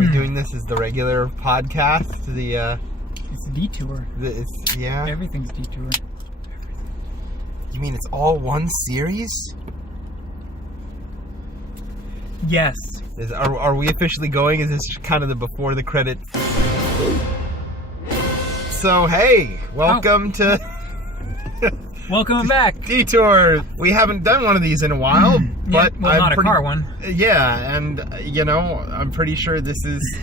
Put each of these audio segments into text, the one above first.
we're doing this as the regular podcast. It's a detour. Yeah. Everything's detour. You mean it's all one series? Yes. Are we officially going? Is this kind of the before the credits? So hey, welcome to Welcome back. Detour. We haven't done one of these in a while, but well, not a car one. Yeah, and I'm pretty sure this is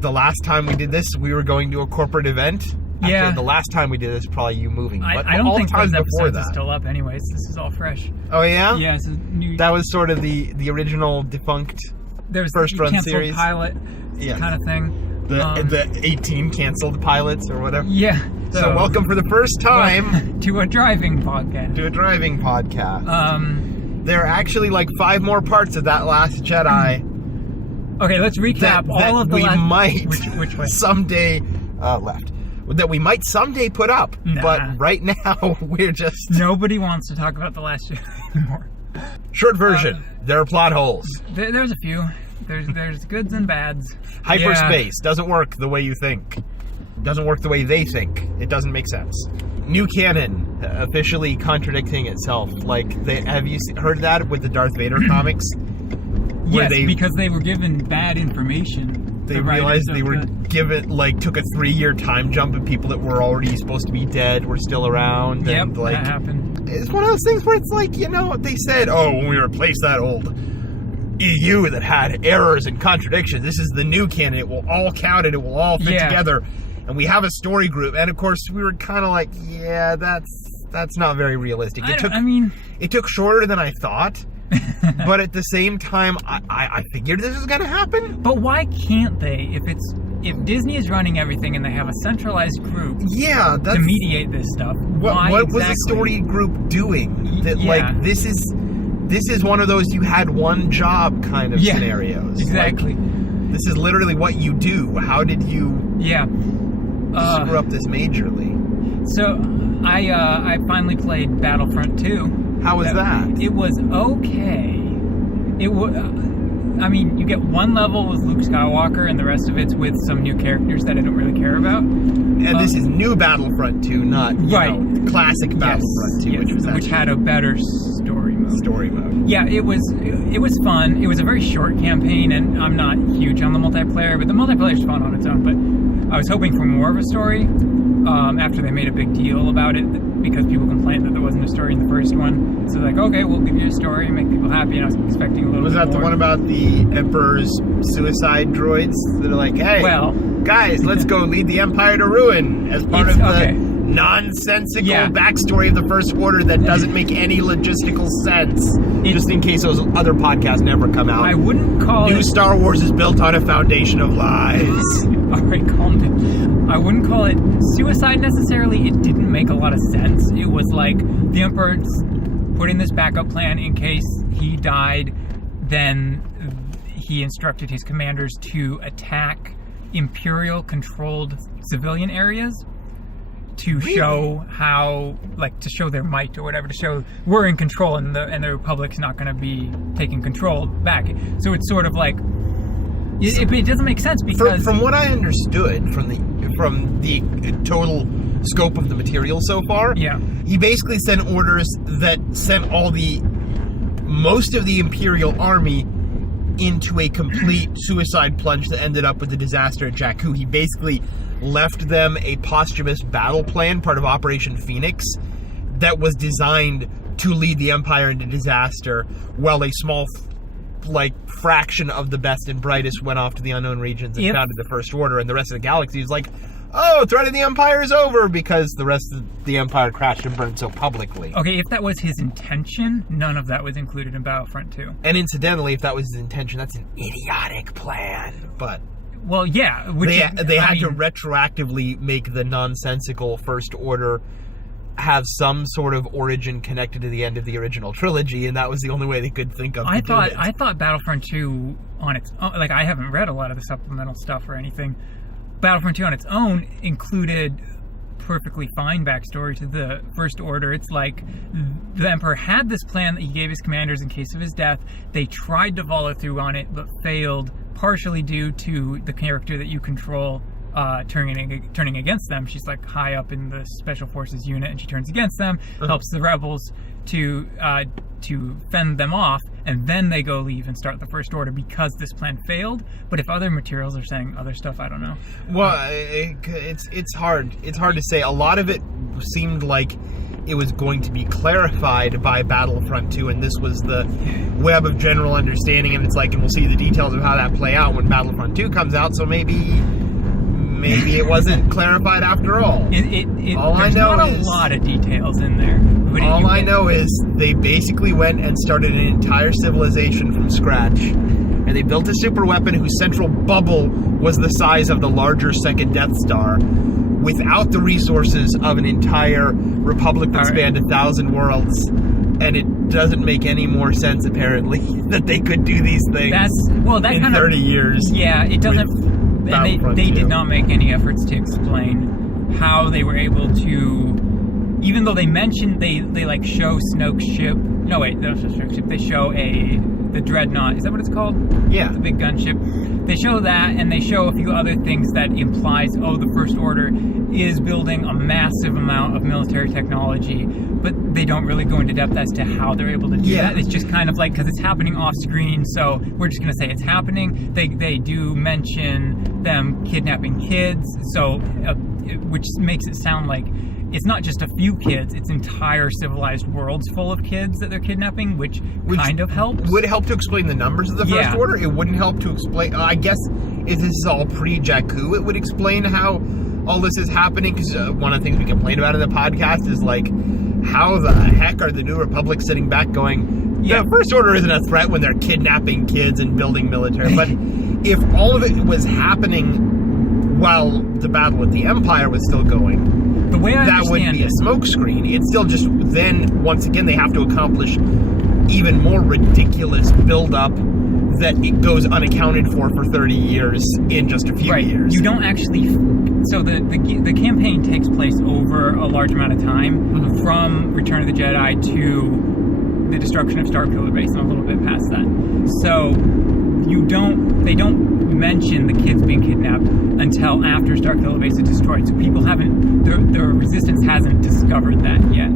the last time we did this. We were going to a corporate event. Yeah. Actually, the last time we did this, probably you moving. But I don't all think the times those before episodes that. are still up anyways. This is all fresh. Oh yeah. Yeah, it's a new. That was sort of the original defunct There's first the run canceled series. Pilot kind of thing. The 18 canceled pilots or whatever. Yeah. So welcome for the first time to a driving podcast. There are actually like 5 more parts of That Last Jedi. Okay, let's recap all of the we last... might Which way? someday left. That we might someday put up. Nah. But right now we're just... Nobody wants to talk about The Last Jedi anymore. Short version. There are plot holes. There's a few. There's goods and bads. Hyperspace doesn't work the way you think. Doesn't work the way they think. It doesn't make sense. New canon officially contradicting itself. Like, have you heard that with the Darth Vader comics? Yes, because they were given bad information. They realized they were given, took a 3-year time jump, and people that were already supposed to be dead were still around. Yep, and, that happened. It's one of those things where it's like, they said, when we replaced that old EU that had errors and contradictions, this is the new canon. It will all count it. It will all fit together. And we have a story group. And, of course, we were kind of like, yeah, that's not very realistic. It took shorter than I thought. But at the same time, I figured this was going to happen. But why can't they? If Disney is running everything and they have a centralized group to mediate this stuff, what was the story group doing? This is one of those you had one job kind of scenarios. Exactly. This is literally what you do. How did you screw up this majorly? So I finally played Battlefront 2. How was that? It was okay. You get one level with Luke Skywalker, and the rest of it's with some new characters that I don't really care about. And this is new Battlefront 2, not classic Battlefront 2, which had a better story mode. Yeah, it was fun. It was a very short campaign, and I'm not huge on the multiplayer, but the multiplayer is fun on its own. But I was hoping for more of a story after they made a big deal about it, because people complained that there wasn't a story in the first one. So okay, we'll give you a story and make people happy, and I was expecting a little bit more. Was that the one about the Emperor's suicide droids that are like, hey, guys, let's go lead the Empire to ruin as part of the nonsensical backstory of the First Order that doesn't make any logistical sense, just in case those other podcasts never come out. I wouldn't call New Star Wars is built on a foundation of lies. Alright, calm down. I wouldn't call it suicide necessarily. It didn't make a lot of sense. It was like the Emperor's putting this backup plan in case he died. Then he instructed his commanders to attack Imperial-controlled civilian areas to show how, to show their might or whatever, to show we're in control and the Republic's not going to be taking control back. So it's sort of like, it doesn't make sense because... From what I understood from the total scope of the material so far, he basically sent orders that sent most of the Imperial army into a complete suicide plunge that ended up with the disaster at Jakku. He basically left them a posthumous battle plan, part of Operation Phoenix, that was designed to lead the Empire into disaster, while a small fraction of the best and brightest went off to the unknown regions and founded the First Order, and the rest of the galaxy is like, threat of the Empire is over, because the rest of the Empire crashed and burned so publicly. Okay, if that was his intention, none of that was included in Battlefront 2. And incidentally, if that was his intention, that's an idiotic plan. But well, yeah, they had to retroactively make the nonsensical First Order have some sort of origin connected to the end of the original trilogy, and that was the only way they could think of. I thought Battlefront 2 on its own, I haven't read a lot of the supplemental stuff or anything. Battlefront 2 on its own included perfectly fine backstory to the First Order. It's like the Emperor had this plan that he gave his commanders in case of his death. They tried to follow through on it, but failed partially due to the character that you control turning against them. She's like high up in the special forces unit, and she turns against them, helps the rebels to fend them off, and then they go leave and start the First Order because this plan failed. But if other materials are saying other stuff, I don't know. Well, it's hard. It's hard to say. A lot of it seemed like it was going to be clarified by Battlefront 2, and this was the web of general understanding, and it's like, and we'll see the details of how that play out when Battlefront 2 comes out, so maybe it wasn't clarified after all. There's not a lot of details in there. But all I know is they basically went and started an entire civilization from scratch, and they built a super weapon whose central bubble was the size of the larger second Death Star, without the resources of an entire republic that spanned 1,000 worlds. And it doesn't make any more sense, apparently, that they could do these things in 30 years. Yeah, it doesn't. And they did not make any efforts to explain how they were able to, even though they mentioned they like show Snoke's ship. No, wait, that's not Snoke's ship. They show the Dreadnought. Is that what it's called? Yeah. The big gunship. They show that, and they show a few other things that implies, the First Order is building a massive amount of military technology, but they don't really go into depth as to how they're able to do that. It's just kind of like, because it's happening off screen, so we're just going to say it's happening. They do mention them kidnapping kids, so which makes it sound like it's not just a few kids, it's entire civilized worlds full of kids that they're kidnapping, which kind of helps. Would help to explain the numbers of the First Order. It wouldn't help to explain, I guess, if this is all pre-Jakku, it would explain how all this is happening, because one of the things we complain about in the podcast is, like, how the heck are the New Republic sitting back going, the First Order isn't a threat when they're kidnapping kids and building military. But if all of it was happening while the battle with the Empire was still going, the way I that wouldn't be a smokescreen. It's still just, then, once again, they have to accomplish even more ridiculous build-up that it goes unaccounted for 30 years in just a few years. You don't actually... So the campaign takes place over a large amount of time, from Return of the Jedi to the destruction of Starkiller Base and a little bit past that. So they don't mention the kids being kidnapped until after Starkiller Base is destroyed. So people haven't... The Resistance hasn't discovered that yet.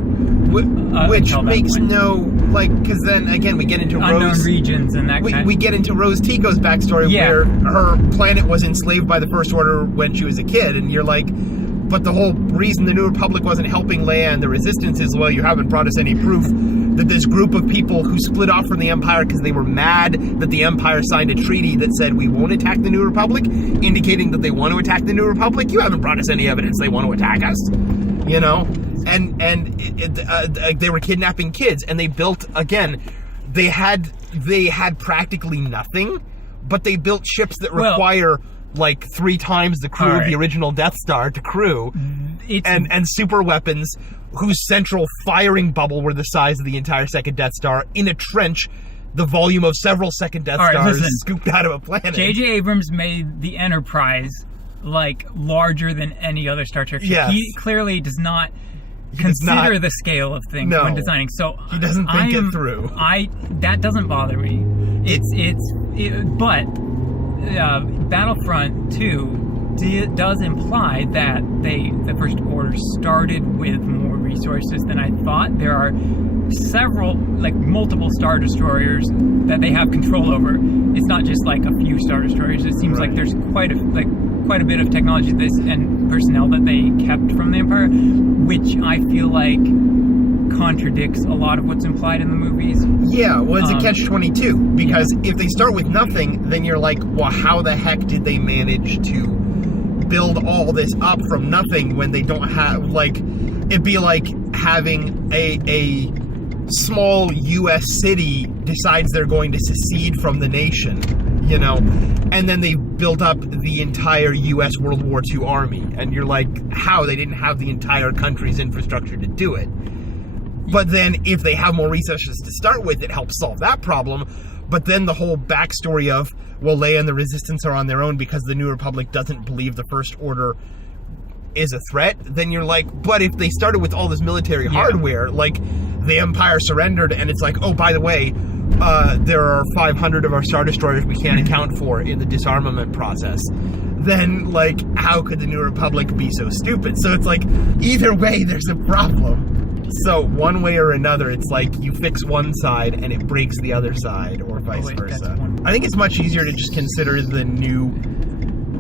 Which makes no... because then, again, we get into unknown regions and that we get into Rose Tico's backstory, where her planet was enslaved by the First Order when she was a kid, and you're like, but the whole reason the New Republic wasn't helping Leia and the Resistance is, well, you haven't brought us any proof that this group of people who split off from the Empire because they were mad that the Empire signed a treaty that said we won't attack the New Republic, indicating that they want to attack the New Republic. You haven't brought us any evidence they want to attack us, you know? And they were kidnapping kids, and they built, again, they had practically nothing, but they built ships that require like 3 times the crew of the original Death Star to crew, and super weapons whose central firing bubble were the size of the entire second Death Star in a trench the volume of several second Death Stars scooped out of a planet. J.J. Abrams made the Enterprise like larger than any other Star Trek ship. Yes. He clearly does not consider the scale of things when designing. So he doesn't think it through. That doesn't bother me. But Battlefront 2 does imply that the First Order started with more resources than I thought. There are several, multiple Star Destroyers that they have control over. It's not just like a few Star Destroyers. It seems like there's quite a bit of technology and personnel that they kept from the Empire, which I feel like contradicts a lot of what's implied in the movies. Yeah, well, it's a catch-22, because if they start with nothing, then you're like, well, how the heck did they manage to build all this up from nothing when they don't have, it'd be like having a small U.S. city decides they're going to secede from the nation, you know, and then they built up the entire U.S. World War II army, and you're like, how? They didn't have the entire country's infrastructure to do it. But then if they have more resources to start with, it helps solve that problem. But then the whole backstory of, well, Leia and the Resistance are on their own because the New Republic doesn't believe the First Order is a threat, then you're like, but if they started with all this military hardware, the Empire surrendered, and it's like, oh, by the way, there are 500 of our Star Destroyers we can't account for in the disarmament process, then, like, how could the New Republic be so stupid? So it's like, either way, there's a problem. So one way or another, it's like you fix one side and it breaks the other side, or vice versa. I think it's much easier to just consider the new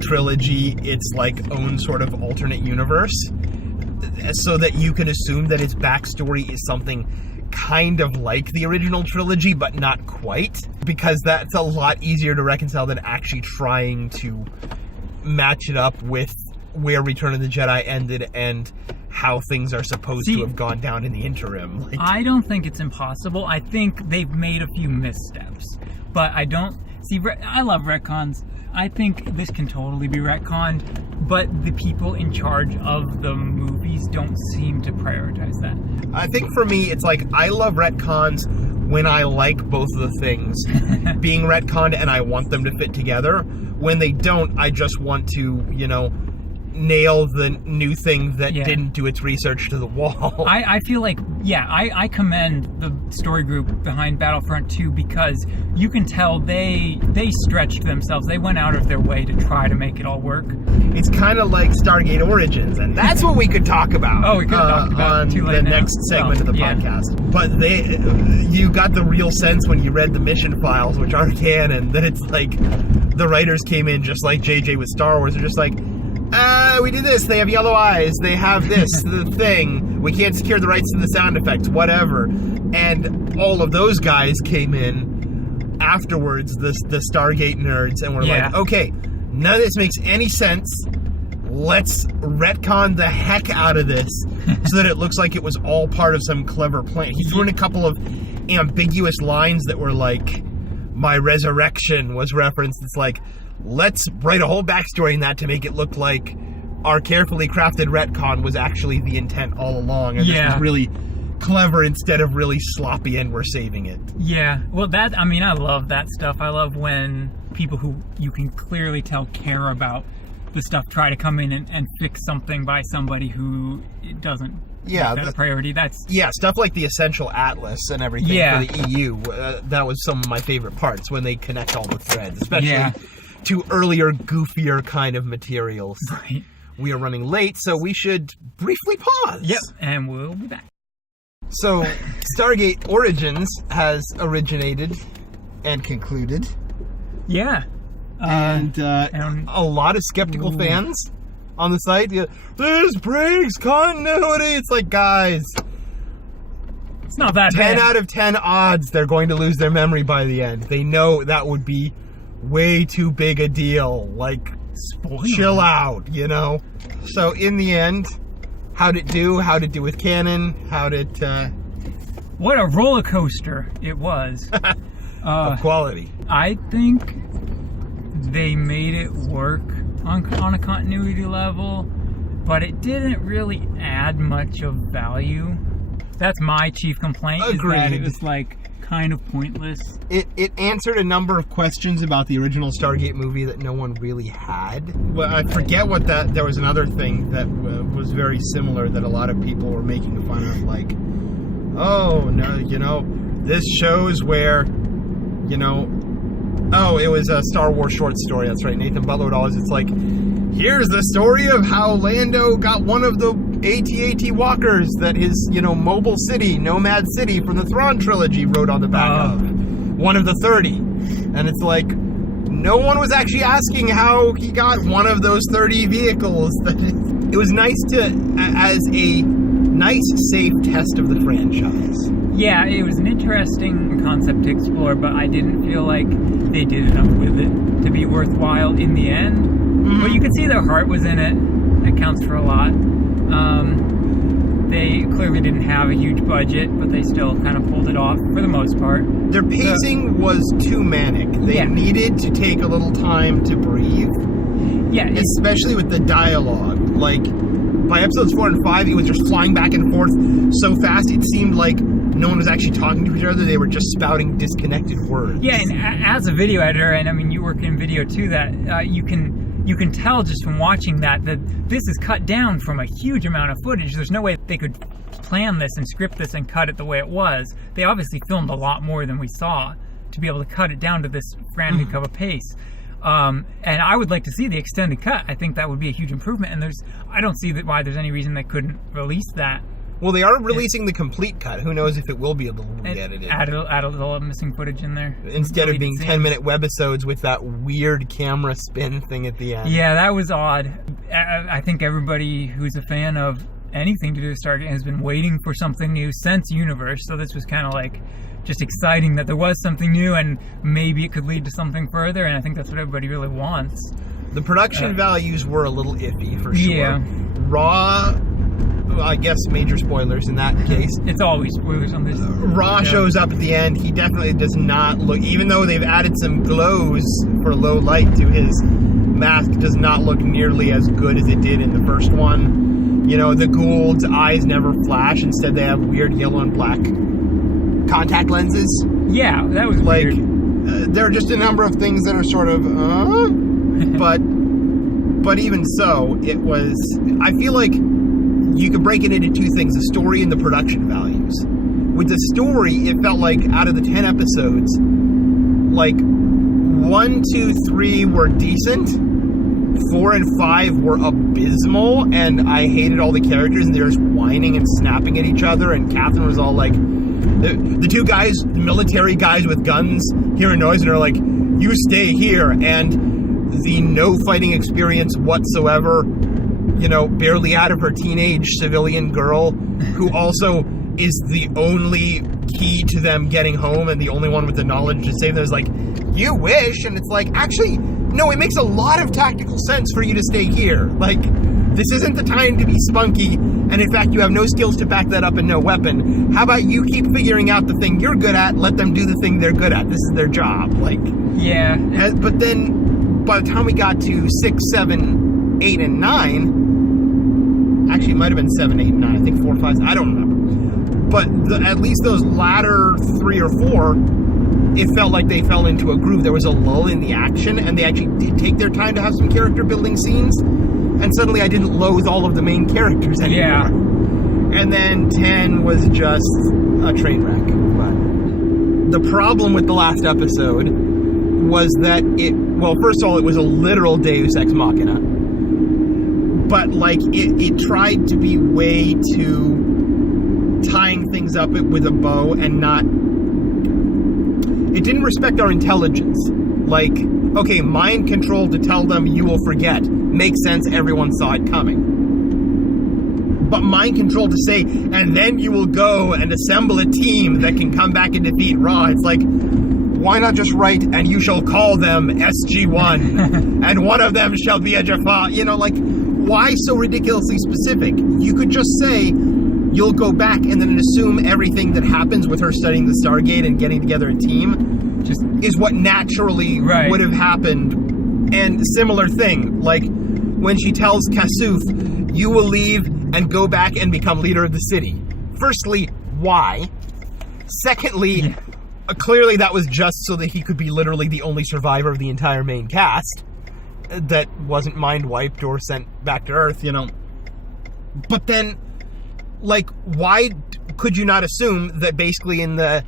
trilogy its like own sort of alternate universe, so that you can assume that its backstory is something kind of like the original trilogy, but not quite, because that's a lot easier to reconcile than actually trying to match it up with where Return of the Jedi ended and how things are supposed to have gone down in the interim. Like, I don't think it's impossible. I think they've made a few missteps, but I don't see. I love retcons. I think this can totally be retconned, but the people in charge of the movies don't seem to prioritize that. I think for me, it's like, I love retcons when I like both of the things being retconned and I want them to fit together. When they don't, I just want to, you know, nail the new thing that didn't do its research to the wall. I feel like, I commend the story group behind Battlefront 2 because you can tell they stretched themselves. They went out of their way to try to make it all work. It's kind of like Stargate Origins, and that's what we could talk about. Oh, we could talk about on it too late the now. next segment of the podcast. But you got the real sense when you read the mission files, which are canon, that it's like the writers came in just like JJ with Star Wars. They're just like, we do this, they have yellow eyes, they have this, the thing, we can't secure the rights to the sound effects, whatever. And all of those guys came in afterwards, the Stargate nerds, and were like, okay, none of this makes any sense, let's retcon the heck out of this so that it looks like it was all part of some clever plan. He threw in a couple of ambiguous lines that were like, my resurrection was referenced. It's like, let's write a whole backstory in that to make it look like our carefully crafted retcon was actually the intent all along, and this was really clever instead of really sloppy and we're saving it. Yeah, well, I love that stuff. I love when people who you can clearly tell care about the stuff try to come in and fix something by somebody who doesn't make that a priority. Stuff like the Essential Atlas and everything for the EU. That was some of my favorite parts, when they connect all the threads, especially to earlier, goofier kind of materials. Right. We are running late, so we should briefly pause. Yep, and we'll be back. So, Stargate Origins has originated and concluded. Yeah. And a lot of skeptical fans on the site. This breaks continuity. It's like, guys, it's not that 10 bad. out of 10 odds they're going to lose their memory by the end. They know that would be way too big a deal. Like, chill out, you know? So in the end, how'd it do? How'd it do with canon? What a roller coaster it was. Of quality. I think they made it work on a continuity level, but it didn't really add much of value. That's my chief complaint. Agreed. Is that it was like kind of pointless. It answered a number of questions about the original Stargate movie that no one really had. Well, I forget what there was another thing that was very similar that a lot of people were making fun of, like, oh, no, you know, this shows where, you know, oh, it was a Star Wars short story, that's right, Nathan Butler would always, it's like, here's the story of how Lando got one of the AT-AT walkers that his, you know, mobile city, Nomad City from the Thrawn trilogy rode on the back of. One of the 30. And it's like, no one was actually asking how he got one of those 30 vehicles. It was nice as a nice, safe test of the franchise. Yeah, it was an interesting concept to explore, but I didn't feel like they did enough with it to be worthwhile in the end. Mm-hmm. But you could see their heart was in it. That counts for a lot. They clearly didn't have a huge budget, but they still kind of pulled it off for the most part. Their pacing was too manic. They needed to take a little time to breathe. Yeah. Especially with the dialogue. Like, by episodes 4 and 5, it was just flying back and forth so fast, it seemed like no one was actually talking to each other. They were just spouting disconnected words. Yeah, and as a video editor, and I mean, you work in video too, that you can tell just from watching that this is cut down from a huge amount of footage. There's no way they could plan this and script this and cut it the way it was. They obviously filmed a lot more than we saw. to be able to cut it down to this frantic of a pace. And I would like to see the extended cut. I think that would be a huge improvement. And I don't see why there's any reason they couldn't release that. Well, they are releasing the complete cut. Who knows if it will be able to be edited. Add a little missing footage in there. Instead of being 10-minute webisodes with that weird camera spin thing at the end. Yeah, that was odd. I think everybody who's a fan of anything to do with Stargate has been waiting for something new since Universe. So this was kind of like just exciting that there was something new and maybe it could lead to something further. And I think that's what everybody really wants. The production values were a little iffy, for sure. Yeah. Raw... I guess major spoilers in that case. It's always spoilers on this. Raw shows up at the end. He definitely does not look, even though they've added some glows for low light to his mask, does not look nearly as good as it did in the first one. You know, the Gould's eyes never flash. Instead, they have weird yellow and black contact lenses. Yeah, that was like, weird. There are just a number of things that are sort of, but even so, it was, I feel like you could break it into two things, the story and the production values. With the story, it felt like out of the 10 episodes, like 1, 2, 3 were decent, 4 and 5 were abysmal, and I hated all the characters, and they were just whining and snapping at each other, and Catherine was all like, the two guys, military guys with guns, hear a noise and are like, you stay here, and the no fighting experience whatsoever, you know, barely out of her teenage civilian girl, who also is the only key to them getting home and the only one with the knowledge to save them, is like, you wish, and it's like, actually, no, it makes a lot of tactical sense for you to stay here. Like, this isn't the time to be spunky, and in fact, you have no skills to back that up and no weapon. How about you keep figuring out the thing you're good at, let them do the thing they're good at. This is their job. Like, yeah. But then, by the time we got to 6, 7, 8, and 9, actually, it might have been 7, 8, 9. I think 4, 5. I don't remember. But at least those latter 3 or 4, it felt like they fell into a groove. There was a lull in the action, and they actually did take their time to have some character building scenes. And suddenly, I didn't loathe all of the main characters anymore. Yeah. And then 10 was just a train wreck. But the problem with the last episode was that well, first of all, it was a literal Deus Ex Machina. But, like, it tried to be way too tying things up with a bow and not... It didn't respect our intelligence. Like, okay, mind control to tell them you will forget. Makes sense, everyone saw it coming. But mind control to say, and then you will go and assemble a team that can come back and defeat Ra. It's like, why not just write, and you shall call them SG-1, and one of them shall be a Jaffa? You know, like... Why so ridiculously specific? You could just say, you'll go back and then assume everything that happens with her studying the Stargate and getting together a team just is what naturally would have happened. And similar thing, like when she tells Kasuf, you will leave and go back and become leader of the city. Firstly, why? Secondly, clearly that was just so that he could be literally the only survivor of the entire main cast that wasn't mind wiped or sent back to Earth, you know. But then, like, why could you not assume that basically in the,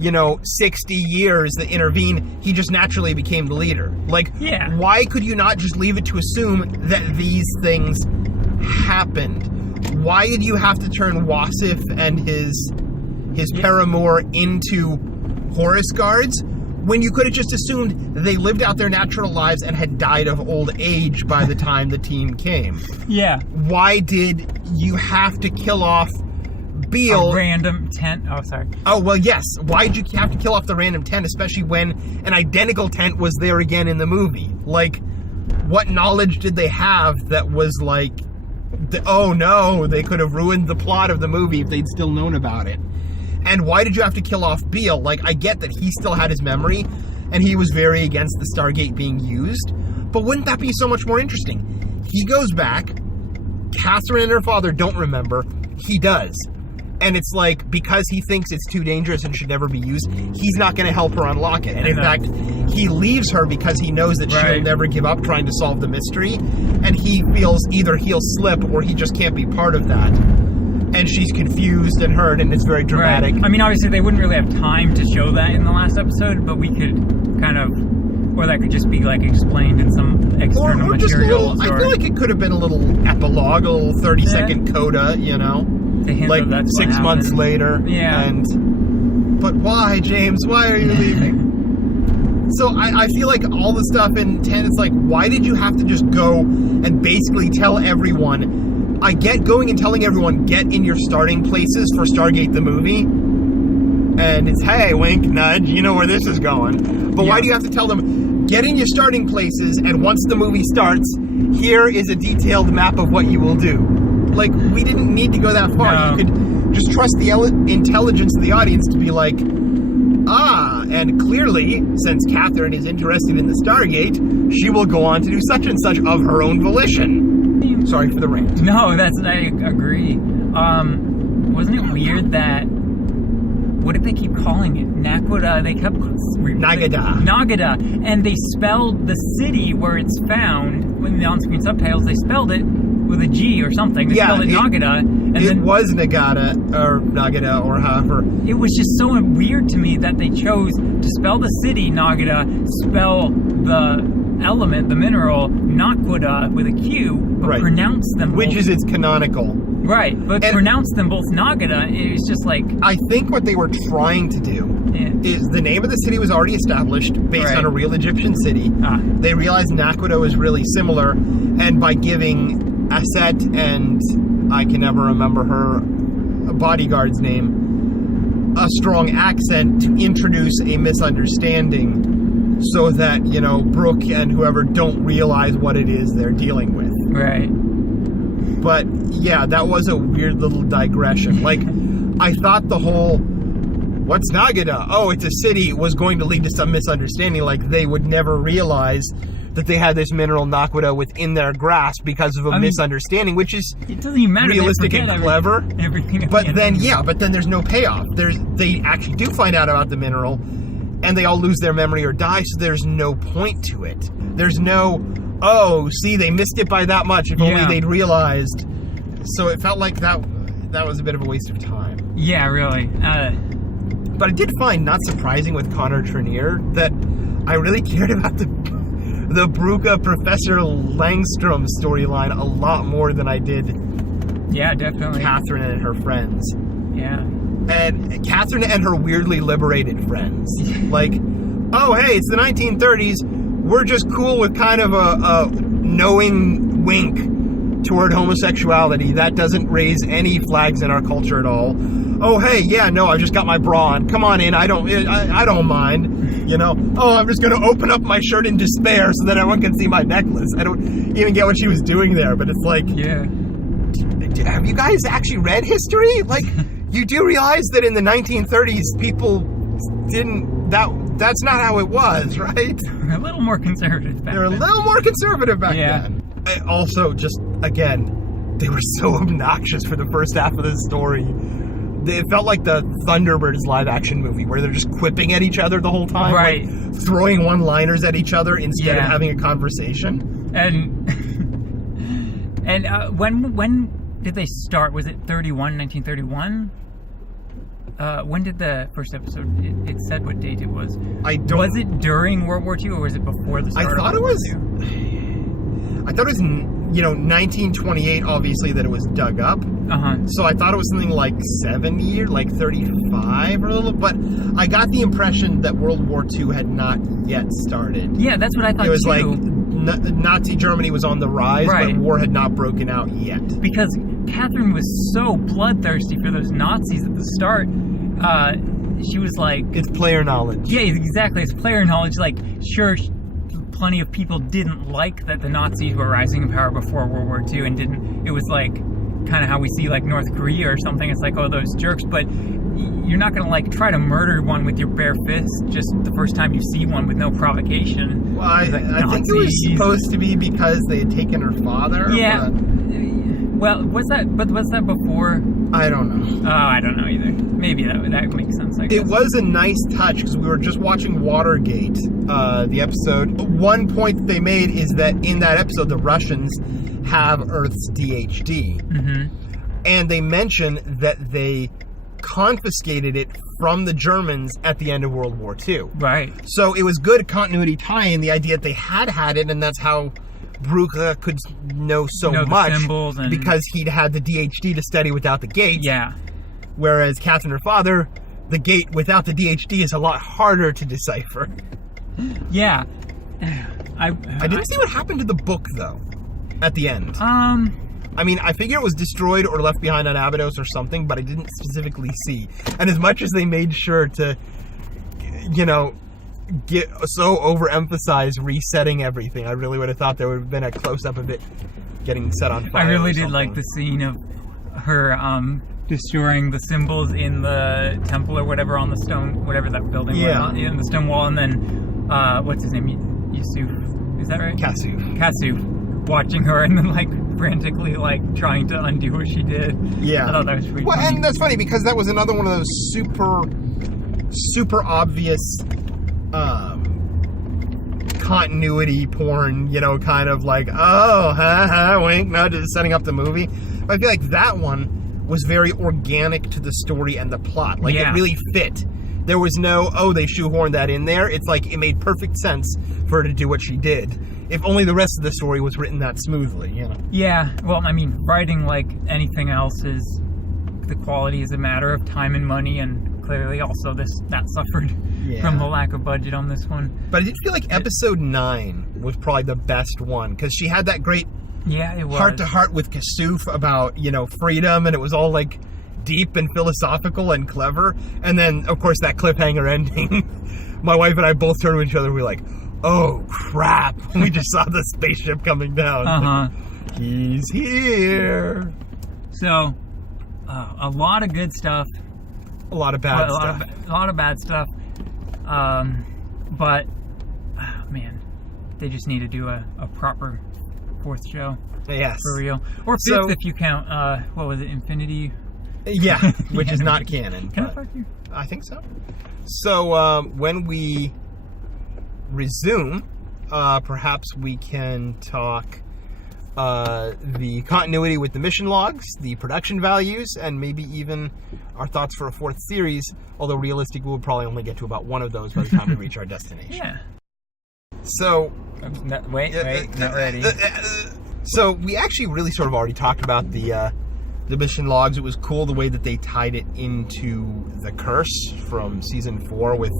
60 years that intervene, he just naturally became the leader? Like, why could you not just leave it to assume that these things happened? Why did you have to turn Wasif and his paramour into Horus guards when you could have just assumed they lived out their natural lives and had died of old age by the time the team came? Yeah. Why did you have to kill off Beale? A random tent. Oh, sorry. Oh, well, yes. Why did you have to kill off the random tent, especially when an identical tent was there again in the movie? Like, what knowledge did they have that was like, oh no, they could have ruined the plot of the movie if they'd still known about it? And why did you have to kill off Beale? Like, I get that he still had his memory, and he was very against the Stargate being used, but wouldn't that be so much more interesting? He goes back, Catherine and her father don't remember, he does. And it's like, because he thinks it's too dangerous and should never be used, he's not going to help her unlock it. And in fact, he leaves her because he knows that she'll never give up trying to solve the mystery, and he feels either he'll slip or he just can't be part of that. and she's confused and hurt, and it's very dramatic. Right. I mean, obviously, they wouldn't really have time to show that in the last episode, but we could kind of, or that could just be like explained in some external or just materials. I feel like it could have been a little epilogue, a little 30-second coda, you know, like that's 6 months later. Yeah. But why, James? Why are you leaving? So I feel like all the stuff in 10, it's like, why did you have to just go and basically tell everyone? I get going and telling everyone, get in your starting places for Stargate the movie. And it's, hey, wink, nudge, you know where this is going. But why do you have to tell them, get in your starting places, and once the movie starts, here is a detailed map of what you will do. Like, we didn't need to go that far. No. You could just trust the intelligence of the audience to be like, and clearly, since Catherine is interested in the Stargate, she will go on to do such and such of her own volition. Sorry for the rant. No, I agree. Wasn't it weird that, what did they keep calling it? Naquadah, they kept... Nagadah. And they spelled the city where it's found, in the on-screen subtitles, they spelled it with a G or something. They spelled it Nagadah. And it was Nagadah, or however. It was just so weird to me that they chose to spell the city Nagadah, spell the element, the mineral, Naquadah with a Q, but pronounce them Which is its canonical. Right, but pronounce them both Nagadah. It was just like... I think what they were trying to do is the name of the city was already established based on a real Egyptian city. They realized Naquadah was really similar, and by giving Aset and I can never remember her bodyguard's name a strong accent to introduce a misunderstanding so that, you know, Brooke and whoever don't realize what it is they're dealing with. Right. But yeah, that was a weird little digression. Like, I thought the whole, what's Nagadah? Oh, it's a city, was going to lead to some misunderstanding. Like, they would never realize that they had this mineral Naquadah within their grasp because of a misunderstanding, which is it doesn't even matter. Realistic and clever. Everything but then there's no payoff. They actually do find out about the mineral, and they all lose their memory or die, so there's no point to it. There's no, oh, see, they missed it by that much. If only they'd realized. So it felt like that was a bit of a waste of time. Yeah, really. But I did find, not surprising with Connor Trenier, that I really cared about the Bruca Professor Langstrom storyline a lot more than I did. Yeah, definitely. Catherine and her friends. Yeah. And Catherine and her weirdly liberated friends. Like, oh, hey, it's the 1930s. We're just cool with kind of a knowing wink toward homosexuality. That doesn't raise any flags in our culture at all. Oh, hey, yeah, no, I've just got my bra on. Come on in. I don't mind. You know, oh, I'm just going to open up my shirt in despair so that everyone can see my necklace. I don't even get what she was doing there, but it's like, have you guys actually read history? Like, you do realize that in the 1930s, people didn't, that's not how it was, right? A little more conservative back then. They're a little more conservative back then. Also, just, again, they were so obnoxious for the first half of this story. It felt like the Thunderbirds live-action movie, where they're just quipping at each other the whole time. Right. Like, throwing one-liners at each other instead of having a conversation. And when did they start? Was it 1931? When did the first episode, it said what date it was. Was it during World War II, or was it before the start of World War II? I thought it was, 1928, obviously, that it was dug up. So I thought it was something like 7 years, like 35 or a little, but I got the impression that World War II had not yet started. Yeah, that's what I thought, it was too. Like Nazi Germany was on the rise, but war had not broken out yet. Because Catherine was so bloodthirsty for those Nazis at the start. She was like... It's player knowledge. Yeah, exactly. It's player knowledge. Like, sure, plenty of people didn't like that the Nazis were rising in power before World War II, and it was like kind of how we see like North Korea or something. It's like, oh, those jerks, but you're not going to like try to murder one with your bare fist just the first time you see one with no provocation. Well, I think it was supposed to be because they had taken her father. Yeah. Well, was that before? I don't know. Oh, I don't know either. Maybe that makes sense, I guess. It was a nice touch because we were just watching Watergate, the episode. One point they made is that in that episode, the Russians have Earth's DHD. And they mention that they confiscated it from the Germans at the end of World War II. Right. So it was good continuity tie-in, the idea that they had it, and that's how Brucha could know much, symbols and... because he'd had the DHD to study without the gate. Yeah. Whereas Catherine, her father, the gate without the DHD is a lot harder to decipher. Yeah. I didn't see what happened to the book, though, at the end. I mean, I figure it was destroyed or left behind on Abydos or something, but I didn't specifically see. And as much as they made sure to, get so overemphasize resetting everything, I really would have thought there would have been a close-up of it getting set on fire. I really did like the scene of her destroying the symbols in the temple or whatever on the stone, whatever that building was, in the stone wall, and then, what's his name? Yusuf. Is that right? Kasuf. Watching her and then, frantically, trying to undo what she did. Yeah. I thought that was pretty funny. And that's funny because that was another one of those super obvious continuity porn, kind of wink, no, just setting up the movie. But I feel like that one was very organic to the story and the plot. It really fit. There was no, they shoehorned that in there. It's it made perfect sense for her to do what she did. If only the rest of the story was written that smoothly, Yeah, well, I mean, writing like anything else is, the quality is a matter of time and money, and clearly also that suffered from the lack of budget on this one. But I did feel like episode 9 was probably the best one, because she had that great heart-to-heart with Kasuf about, freedom, and it was all deep and philosophical and clever. And then, of course, that cliffhanger ending. My wife and I both turned to each other and we were like, oh, crap. We just saw the spaceship coming down. He's here. So, a lot of good stuff. A lot of bad stuff. A lot of bad stuff. But, man, they just need to do a proper 4th show. Yes. For real. Or 5th if you count, what was it, Infinity? Yeah, which is not canon. Can I fuck you? I think so. So, when we resume, perhaps we can talk the continuity with the mission logs, the production values, and maybe even our thoughts for a 4th series, although realistically we'll probably only get to about one of those by the time we reach our destination. Yeah. So... Wait, not ready. So we actually really sort of already talked about the mission logs. It was cool the way that they tied it into the curse from season 4 with,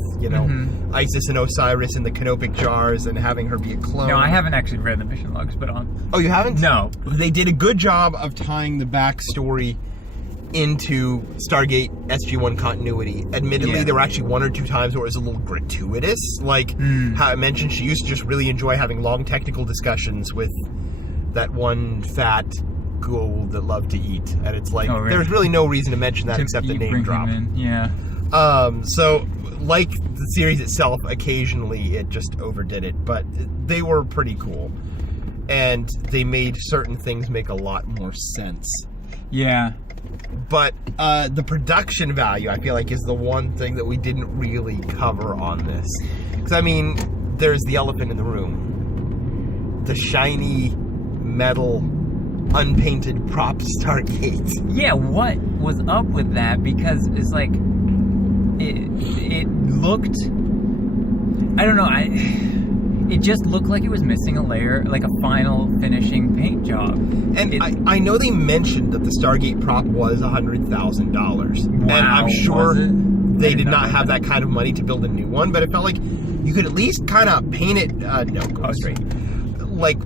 Isis and Osiris in the canopic jars and having her be a clone. No, I haven't actually read the mission logs, but Oh, you haven't? No. They did a good job of tying the backstory into Stargate SG-1 continuity. Admittedly, there were actually 1 or 2 times where it was a little gratuitous. How I mentioned, she used to just really enjoy having long technical discussions with that one fat ghoul that loved to eat, and it's there's really no reason to mention that except the name drop. Yeah. So like the series itself, occasionally it just overdid it, but they were pretty cool, and they made certain things make a lot more sense. Yeah. But the production value, I feel like, is the one thing that we didn't really cover on this. Because, I mean, there's the elephant in the room. The shiny, metal, unpainted prop Stargate. Yeah, what was up with that? Because it's it looked... I don't know, it just looked like it was missing a layer, like a final finishing paint job. And I know they mentioned that the Stargate prop was $100,000. Wow, and I'm sure they did not have that kind of money to build a new one, but it felt like you could at least kind of paint it, straight.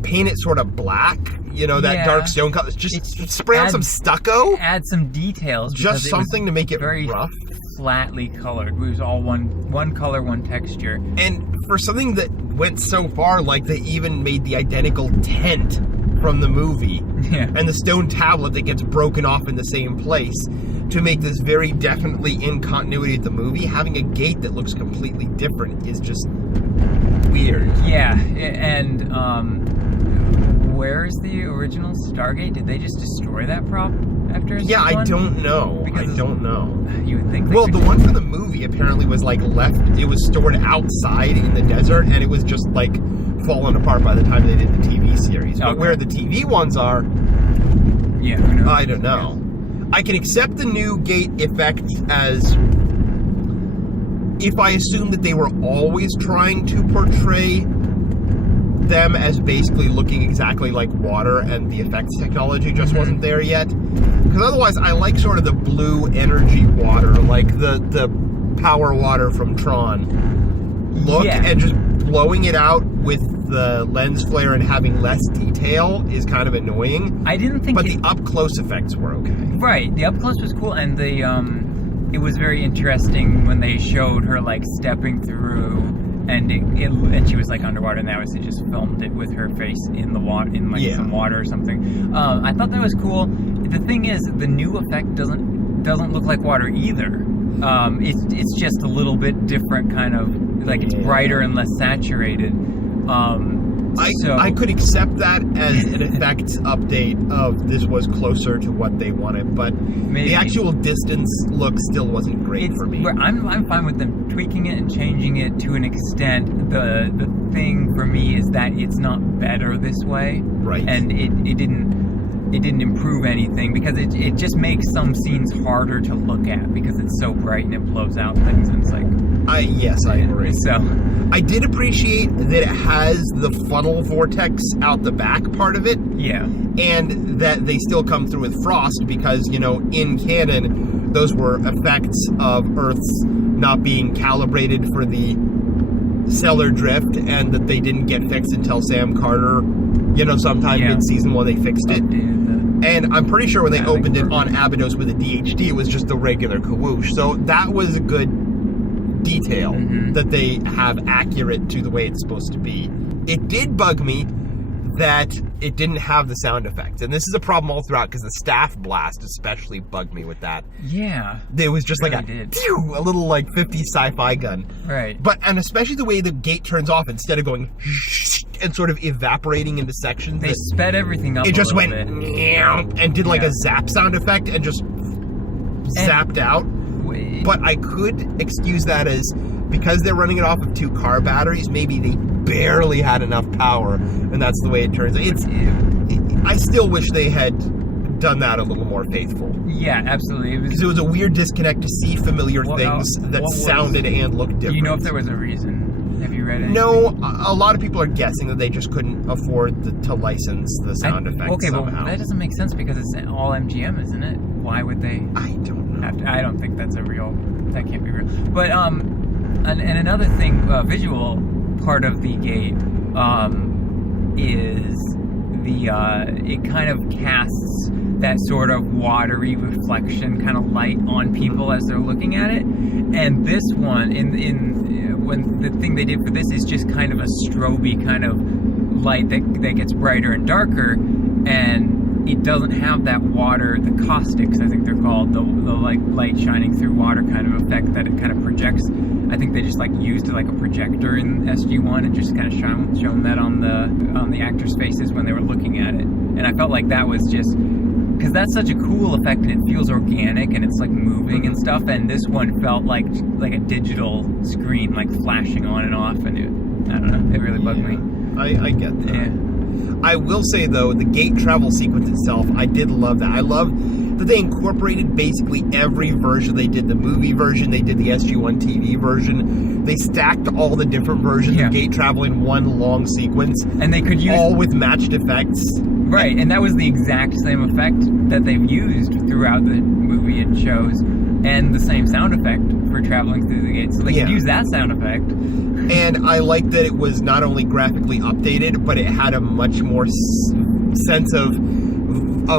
Paint it sort of black, that dark stone color. Just spray on some stucco. Add some details. Just something to make it very rough. Flatly colored. It was all one color, one texture. And for something that went so far, they even made the identical tent from the movie. Yeah. And the stone tablet that gets broken off in the same place to make this very definitely in continuity with the movie. Having a gate that looks completely different is just weird. Yeah, and where's the original Stargate? Did they just destroy that prop after? Yeah, I don't know. I don't know. You would think. Well, the one for the movie apparently was left. It was stored outside in the desert, and it was just falling apart by the time they did the TV series. But where the TV ones are, yeah, who knows? I don't know. I can accept the new gate effect as if I assume that they were always trying to portray them as basically looking exactly like water and the effects technology just wasn't there yet. Because otherwise, I like sort of the blue energy water, like the power water from Tron look, and just blowing it out with the lens flare and having less detail is kind of annoying. I didn't think, but the up close effects were okay. Right, the up close was cool, and the it was very interesting when they showed her like stepping through, and she was like underwater, and they obviously just filmed it with her face in the water, in like some water or something. I thought that was cool. The thing is, the new effect doesn't look like water either. It's just a little bit different, kind of like it's brighter and less saturated. I could accept that as an effects update of this was closer to what they wanted, but the actual distance look still wasn't great for me. I'm fine with them tweaking it and changing it to an extent. The thing for me is that it's not better this way, right? And it didn't improve anything, because it just makes some scenes harder to look at because it's so bright and it blows out things, and it's like... Yes, I agree. So I did appreciate that it has the funnel vortex out the back part of it. Yeah. And that they still come through with frost because, you know, in canon, those were effects of Earth's not being calibrated for the stellar drift, and that they didn't get fixed until Sam Carter, you know, sometime mid-season when they fixed it. And I'm pretty sure when they opened it on Abydos with a DHD, it was just the regular Kawoosh. So that was a good detail that they have accurate to the way it's supposed to be. It did bug me that it didn't have the sound effects, and this is a problem all throughout, because the staff blast especially bugged me with that. Yeah, there was just like a little like 50 sci-fi gun, right? And especially the way the gate turns off, instead of going and sort of evaporating into sections, they sped everything up. It just went bit. And did like a zap sound effect and just zapped out. But I could excuse that as because they're running it off of 2 car batteries, maybe they barely had enough power, and that's the way it turns out. I still wish they had done that a little more faithful. Yeah, absolutely. Because it was a weird disconnect to see familiar things that sounded and looked different. Do you know if there was a reason? Have you read anything? No, a lot of people are guessing that they just couldn't afford to license the sound effects somehow. Well, that doesn't make sense because it's all MGM, isn't it? Why would they? I don't know. I don't think that's that can't be real. But, and another thing, visual part of the gate, is it kind of casts that sort of watery reflection kind of light on people as they're looking at it. And this one, when the thing they did for this is just kind of a stroby kind of light that gets brighter and darker, and it doesn't have that water, the caustics, I think they're called, the like light shining through water kind of effect that it kind of projects. I think they just like used like a projector in SG-1 and just kind of shown that on the actors' faces when they were looking at it. And I felt like that was just because that's such a cool effect and it feels organic and it's like moving and stuff. And this one felt like a digital screen, like flashing on and off, and I don't know, it really bugged me. I get that. Yeah. I will say, though, the gate travel sequence itself, I did love that. I love that they incorporated basically every version. They did the movie version, they did the SG-1 TV version. They stacked all the different versions of gate travel in one long sequence. And they could use... all with matched effects. Right, and that was the exact same effect that they've used throughout the movie and shows, and the same sound effect for traveling through the gate. So they could use that sound effect. And I like that it was not only graphically updated, but it had a much more sense of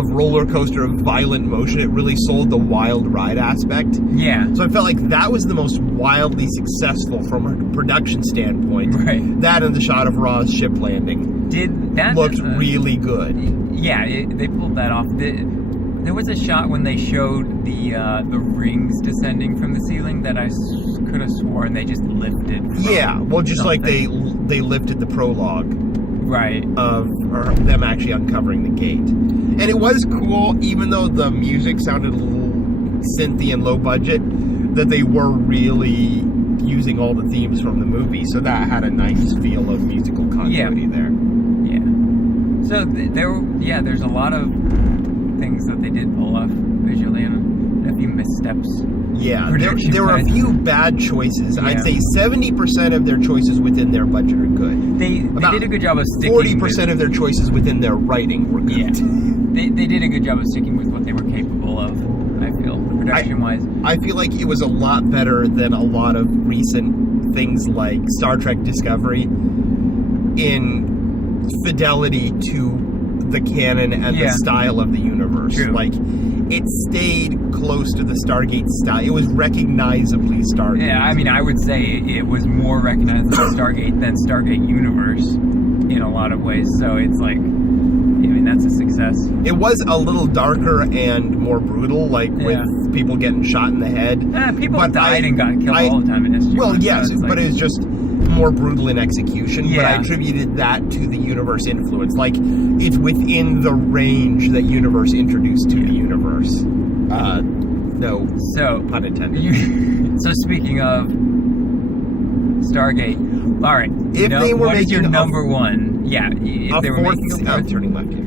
roller coaster, of violent motion. It really sold the wild ride aspect. Yeah. So I felt like that was the most wildly successful from a production standpoint. Right. That and the shot of Ra's ship landing looked really good. Yeah, they pulled that off. There was a shot when they showed the rings descending from the ceiling that I could have sworn they just lifted. Yeah, well, just something. Like they lifted the prologue, right, of them actually uncovering the gate, and it was cool, even though the music sounded a little synthy and low budget, that they were really using all the themes from the movie, so that had a nice feel of musical continuity there. Yeah. So there's a lot of things that they did pull off visually and a few missteps. Yeah, there were a few bad choices. Yeah. I'd say 70% of their choices within their budget are good. They did a good job of sticking 40% of their choices within their writing were good. Yeah. They did a good job of sticking with what they were capable of, I feel, production-wise. I feel like it was a lot better than a lot of recent things like Star Trek Discovery in fidelity to the canon and the style of the universe. True. Like, it stayed close to the Stargate style. It was recognizably Stargate. Yeah, I mean, I would say it was more recognizable Stargate than Stargate Universe in a lot of ways. So it's like, I mean, that's a success. It was a little darker and more brutal, like with people getting shot in the head. People died and got killed all the time in history. Well, yes, but it was just more brutal in execution. Yeah. But I attributed that to the universe influence. Like, it's within the range that universe introduced to the universe. No pun intended. So speaking of Stargate, all right. If they were making your number one? Yeah, if they were making a fourth. I'm turning left here.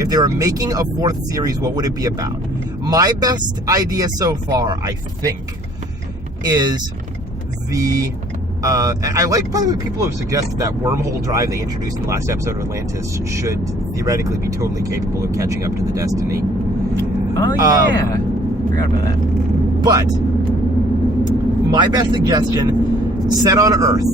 If they were making a fourth series, what would it be about? My best idea so far, I think, is the. I like, by the way, people have suggested that wormhole drive they introduced in the last episode of Atlantis should theoretically be totally capable of catching up to the Destiny. Oh, yeah. Forgot about that. But my best suggestion, set on Earth,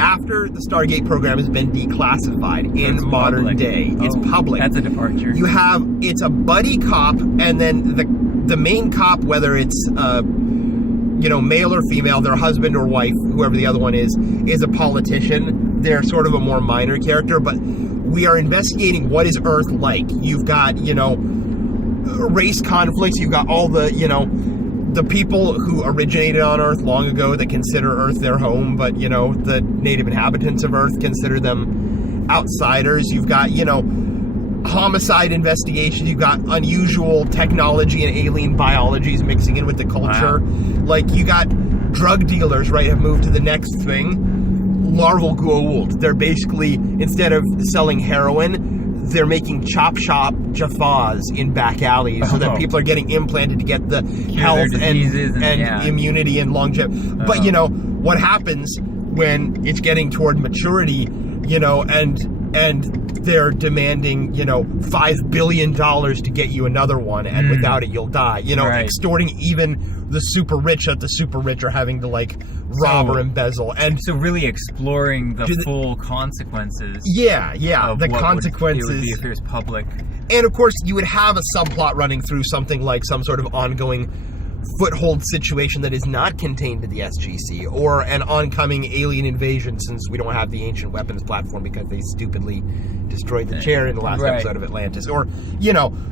after the Stargate program has been declassified in modern day. It's public. That's a departure. It's a buddy cop, and then the main cop, whether it's male or female, their husband or wife, whoever the other one is a politician. They're sort of a more minor character, but we are investigating what is Earth like. You've got, race conflicts. You've got all the, the people who originated on Earth long ago that consider Earth their home, but, the native inhabitants of Earth consider them outsiders. You've got, homicide investigations. You've got unusual technology and alien biologies mixing in with the culture. Wow. Like, you got drug dealers, right, have moved to the next thing. Larval Goa'uld. They're basically, instead of selling heroin, they're making chop shop Jaffas in back alleys so that people are getting implanted to get the health and immunity and longevity. But, what happens when it's getting toward maturity, and they're demanding, $5 billion to get you another one, and without it you'll die. Extorting even the super rich that the super rich are having to rob or embezzle. And so really exploring the full consequences. Yeah, the consequences. It would be if it was public. And of course, you would have a subplot running through something like some sort of ongoing foothold situation that is not contained to the SGC, or an oncoming alien invasion, since we don't have the ancient weapons platform because they stupidly destroyed the chair in the last episode of Atlantis, or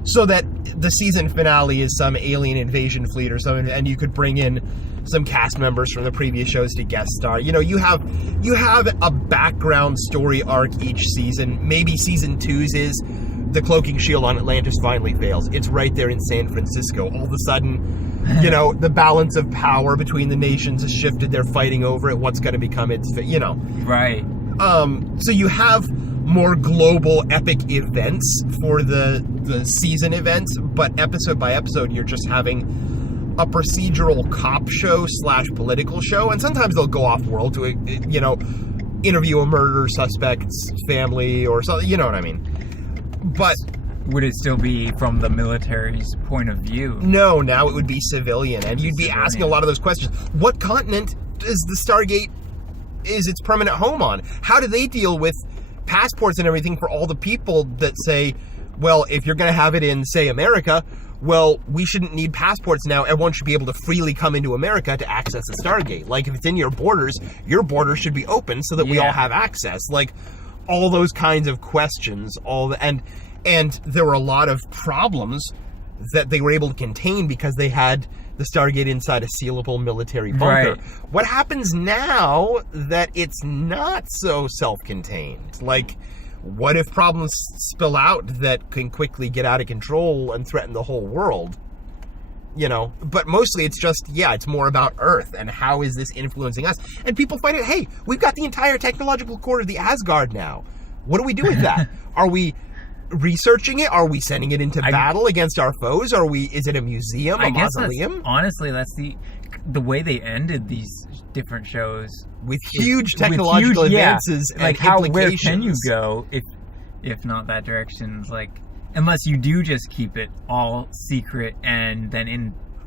so that the season finale is some alien invasion fleet or something, and you could bring in some cast members from the previous shows to guest star. You have a background story arc each season. Maybe season 2's is the cloaking shield on Atlantis finally fails. It's right there in San Francisco. All of a sudden, the balance of power between the nations has shifted. They're fighting over it. What's going to become its, Right. So you have more global epic events for the season events, but episode by episode, you're just having a procedural cop show / political show. And sometimes they'll go off world to, interview a murder suspect's family or something. You know what I mean? But would it still be from the military's point of view? No, now it would be civilian, and you'd be asking a lot of those questions. What continent is the Stargate is its permanent home on? How do they deal with passports and everything for all the people that say, well, if you're going to have it in, say, America, well, we shouldn't need passports now. Everyone should be able to freely come into America to access the Stargate. Like, if it's in your borders should be open so that we all have access. Like, all those kinds of questions, and there were a lot of problems that they were able to contain because they had the Stargate inside a sealable military bunker. Right. What happens now that it's not so self-contained? Like, what if problems spill out that can quickly get out of control and threaten the whole world? But mostly it's just, it's more about Earth and how is this influencing us? And people find it, hey, we've got the entire technological core of the Asgard now. What do we do with that? Are we researching it? Are we sending it into battle against our foes? Is it a museum, a mausoleum? Honestly, that's the way they ended these different shows. With huge technological advances and like where can you go if not that direction? Like, unless you do just keep it all secret and then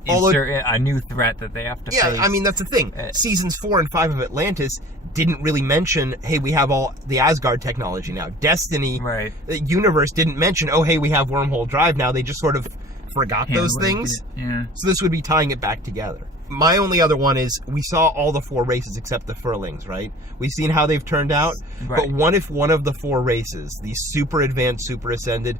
insert a new threat that they have to face. Yeah, I mean, that's the thing. Seasons 4 and 5 of Atlantis didn't really mention, hey, we have all the Asgard technology now. Destiny, the universe didn't mention, oh, hey, we have wormhole drive now. They just sort of forgot those things. Yeah. So this would be tying it back together. My only other one is, we saw all the 4 races except the Furlings, right? We've seen how they've turned out. Right. But what if one of the 4 races, the super advanced, super ascended,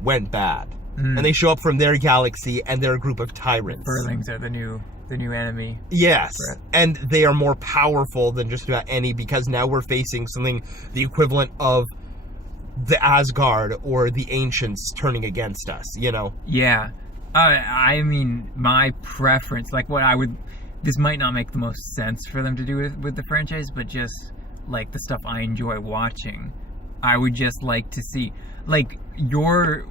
went bad? And they show up from their galaxy and they're a group of tyrants. Furlings are the new enemy. Yes. Right. And they are more powerful than just about any, because now we're facing something the equivalent of the Asgard or the Ancients turning against us, you know? Yeah. I mean, my preference, like this might not make the most sense for them to do with the franchise, but just like the stuff I enjoy watching, I would just like to see, like, the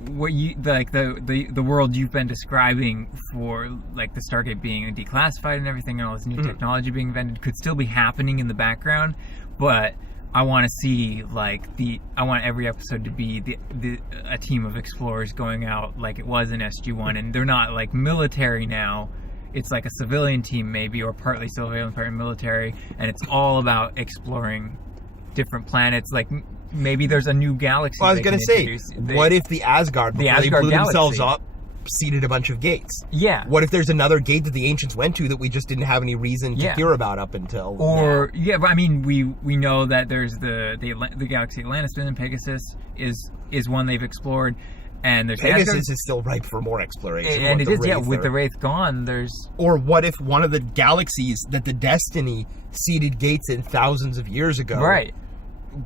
world you've been describing for, like, the Stargate being declassified and everything, and all this new technology being invented could still be happening in the background, but I want to see, like, I want every episode to be a team of explorers going out like it was in SG-1, and they're not, like, military now. It's like a civilian team, maybe, or partly civilian, partly military, and it's all about exploring different planets. Like, maybe there's a new galaxy. Well, I was going to say, what if the Asgard, before they blew themselves up, seeded a bunch of gates? Yeah. What if there's another gate that the Ancients went to that we just didn't have any reason to hear about up until now? Yeah, but I mean, we know that there's the galaxy Atlantis and Pegasus is one they've explored, and there's Pegasus is still ripe for more exploration. And it is, with the Wraith gone, there's... Or what if one of the galaxies that the Destiny seeded gates in thousands of years ago... Right.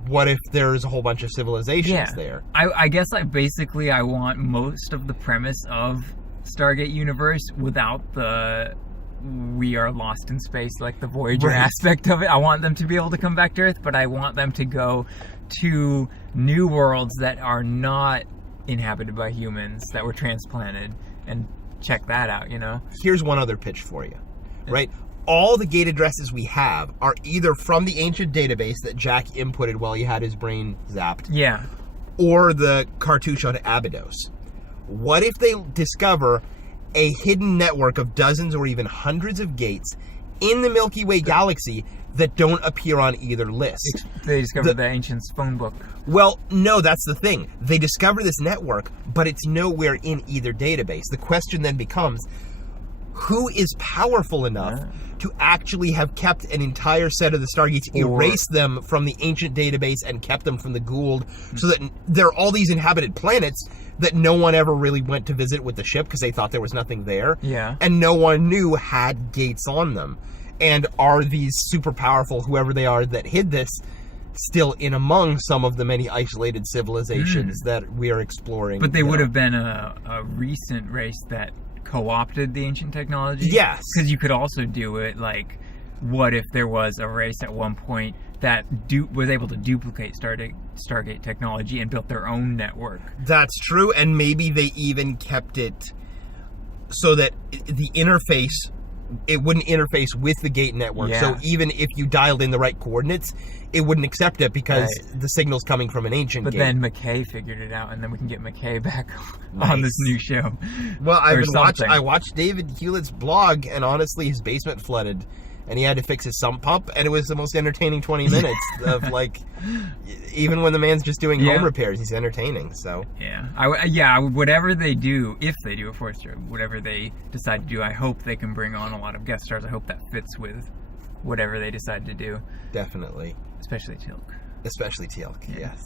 What if there's a whole bunch of civilizations there? I guess I want most of the premise of Stargate universe without the we are lost in space, like the Voyager aspect of it. I want them to be able to come back to Earth, but I want them to go to new worlds that are not inhabited by humans, that were transplanted, and check that out, you know? Here's one other pitch for you, right? All the gate addresses we have are either from the ancient database that Jack inputted while he had his brain zapped. Yeah. Or the cartouche on Abydos. What if they discover a hidden network of dozens or even hundreds of gates in the Milky Way galaxy that don't appear on either list? They discovered the Ancients' phone book. Well, no, that's the thing. They discover this network, but it's nowhere in either database. The question then becomes, who is powerful enough to actually have kept an entire set of the Stargates, erased them from the ancient database and kept them from the Goa'uld, so that there are all these inhabited planets that no one ever really went to visit with the ship because they thought there was nothing there. Yeah. And no one knew had gates on them. And are these super powerful, whoever they are that hid this, still in among some of the many isolated civilizations that we are exploring? But they would have been a recent race that co-opted the ancient technology. Yes. Because you could also do it like, what if there was a race at one point that was able to duplicate Stargate technology and built their own network? That's true, and maybe they even kept it so that the interface, it wouldn't interface with the gate network. Yeah. So even if you dialed in the right coordinates, it wouldn't accept it because the signal's coming from an ancient gate. But then McKay figured it out, and then we can get McKay back on this new show. Well, I watched David Hewlett's blog, and honestly, his basement flooded, and he had to fix his sump pump, and it was the most entertaining 20 minutes of, like, even when the man's just doing home repairs, he's entertaining, so. Yeah, whatever they do, if they do a fourth show, whatever they decide to do, I hope they can bring on a lot of guest stars. I hope that fits with whatever they decide to do. Definitely. Especially Teal'c, yes.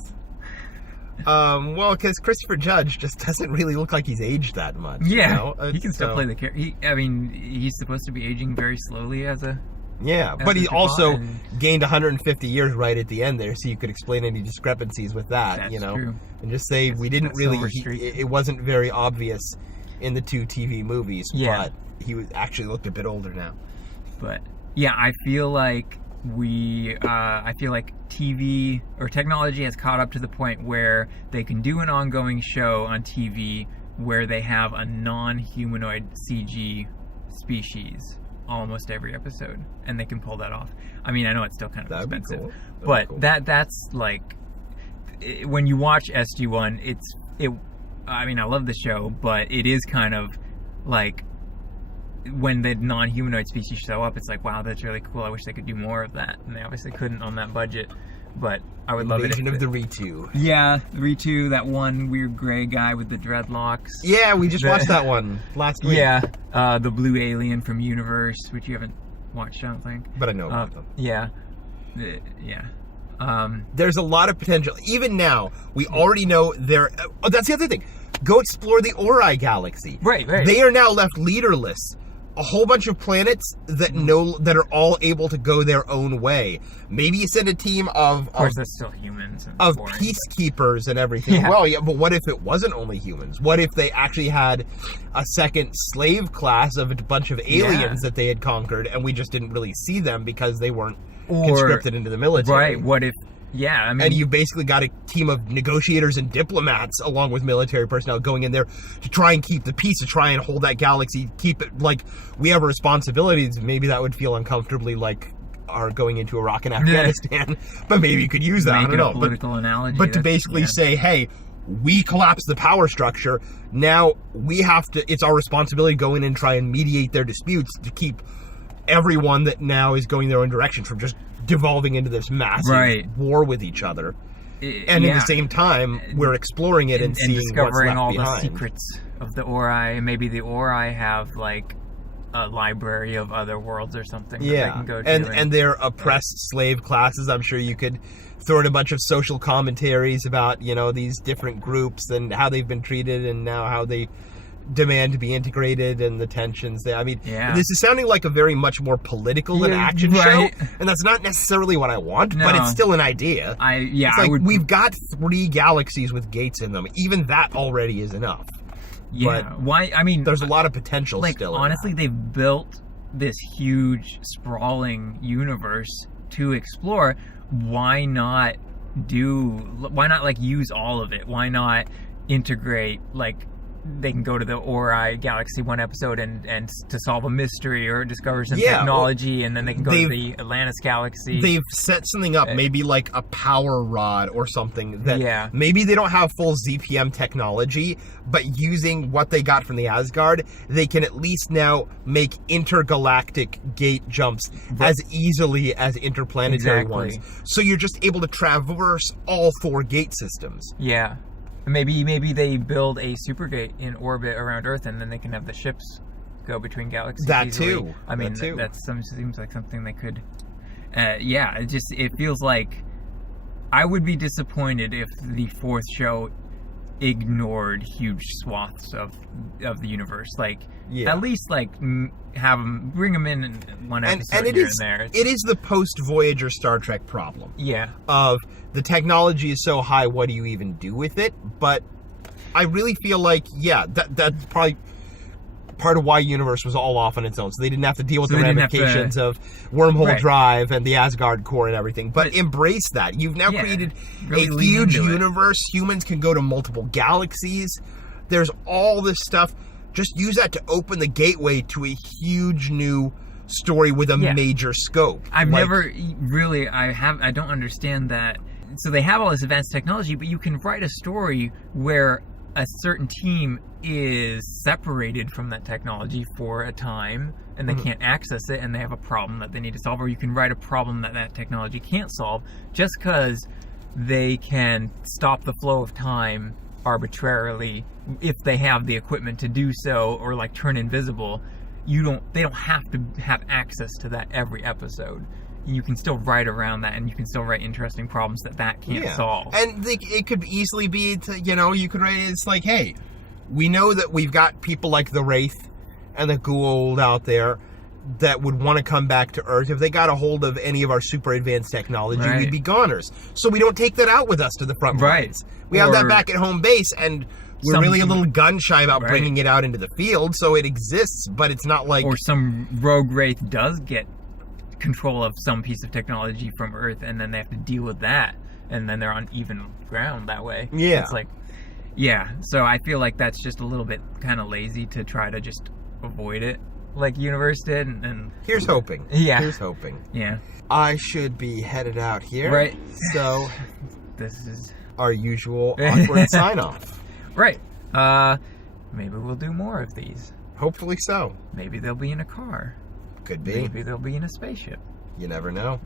Well, because Christopher Judge just doesn't really look like he's aged that much. Yeah, you know? He can still play the character. I mean, he's supposed to be aging very slowly as a... Yeah, but he also gained 150 years right at the end there, so you could explain any discrepancies with that. That's you know, true. And just say we didn't really. It wasn't very obvious in the 2 TV movies, but he actually looked a bit older now. But yeah, I feel like I feel like TV or technology has caught up to the point where they can do an ongoing show on TV where they have a non-humanoid CG species almost every episode, and they can pull that off. I mean, I know it's still kind of expensive, cool. but cool. That's like, when you watch SG-1, I mean, I love the show, but it is kind of like, when the non-humanoid species show up, it's like, wow, that's really cool. I wish they could do more of that, and they obviously couldn't on that budget. But I would love it. Invasion of the Ritu. Yeah, Ritu, that one weird gray guy with the dreadlocks. Yeah, we just watched that one last week. Yeah, the blue alien from Universe, which you haven't watched, I don't think. But I know about them. Yeah, there's a lot of potential. Even now, we already know there. Oh, that's the other thing. Go explore the Ori galaxy. Right. They are now left leaderless. A whole bunch of planets that are all able to go their own way. Maybe you send a team of course, that's still humans. Of peacekeepers and everything. Yeah. Well, yeah, but what if it wasn't only humans? What if they actually had a second slave class of a bunch of aliens that they had conquered, and we just didn't really see them because they weren't conscripted into the military? Right. What if? Yeah, I mean, and you basically got a team of negotiators and diplomats along with military personnel going in there to try and keep the peace, to try and hold that galaxy, keep it like we have responsibilities. Maybe that would feel uncomfortably like our going into Iraq and Afghanistan, but maybe you could use that. I don't know. Political analogy. But to basically say, hey, we collapsed the power structure. Now we have to. It's our responsibility to go in and try and mediate their disputes to keep everyone that now is going their own direction from just devolving into this massive war with each other, and at the same time we're exploring it and seeing discovering what's left all behind. The secrets of the Ori. Maybe the Ori have like a library of other worlds or something that they can go to. And they're oppressed slave classes. I'm sure you could throw in a bunch of social commentaries about these different groups and how they've been treated and now how they demand to be integrated and the tensions there. I mean, this is sounding like a very much more political than action show, and that's not necessarily what I want, but it's still an idea. We've got 3 galaxies with gates in them. Even that already is enough. Yeah. But why? I mean, there's a lot of potential still. Honestly, they've built this huge, sprawling universe to explore. Why not use all of it? Why not integrate they can go to the Ori Galaxy one episode and to solve a mystery or discover some technology, and then they can go to the Atlantis Galaxy. They've set something up, maybe like a power rod or something that maybe they don't have full ZPM technology, but using what they got from the Asgard, they can at least now make intergalactic gate jumps as easily as interplanetary ones. So you're just able to traverse all 4 gate systems. Yeah. Maybe they build a supergate in orbit around Earth, and then they can have the ships go between galaxies. That easily. too. I mean, that seems like something they could. It feels like I would be disappointed if the 4th show ignored huge swaths of the universe. At least have them, bring them in one episode and here and there. It is the post-Voyager Star Trek problem. Yeah. Of the technology is so high, what do you even do with it? But I really feel like, that's probably part of why Universe was all off on its own. So they didn't have to deal with the ramifications of Wormhole Drive and the Asgard core and everything. But embrace that. You've now created a huge universe. Humans can go to multiple galaxies. There's all this stuff. Just use that to open the gateway to a huge new story with a major scope. I don't understand that. So they have all this advanced technology, but you can write a story where a certain team is separated from that technology for a time and they can't access it, and they have a problem that they need to solve, or you can write a problem that technology can't solve just because they can stop the flow of time arbitrarily if they have the equipment to do so, or turn invisible. They don't have to have access to that every episode. You can still write around that, and you can still write interesting problems that can't solve. And it could easily be, you could write, it's like, hey, we know that we've got people like the Wraith and the Goa'uld out there that would want to come back to Earth. If they got a hold of any of our super advanced technology, we'd be goners. So we don't take that out with us to the front lines. We have that back at home base, and we're really a little gun-shy about bringing it out into the field, so it exists, but it's not like... Or some rogue Wraith does get control of some piece of technology from Earth, and then they have to deal with that, and then they're on even ground that way. Yeah. It's like, yeah. So I feel like that's just a little bit kind of lazy to try to just avoid it, like Universe did. And here's hoping. Yeah. Here's hoping. Yeah. I should be headed out here. Right. So this is our usual awkward sign off. Right. Maybe we'll do more of these. Hopefully so. Maybe they'll be in a car. Could be. Maybe they'll be in a spaceship. You never know.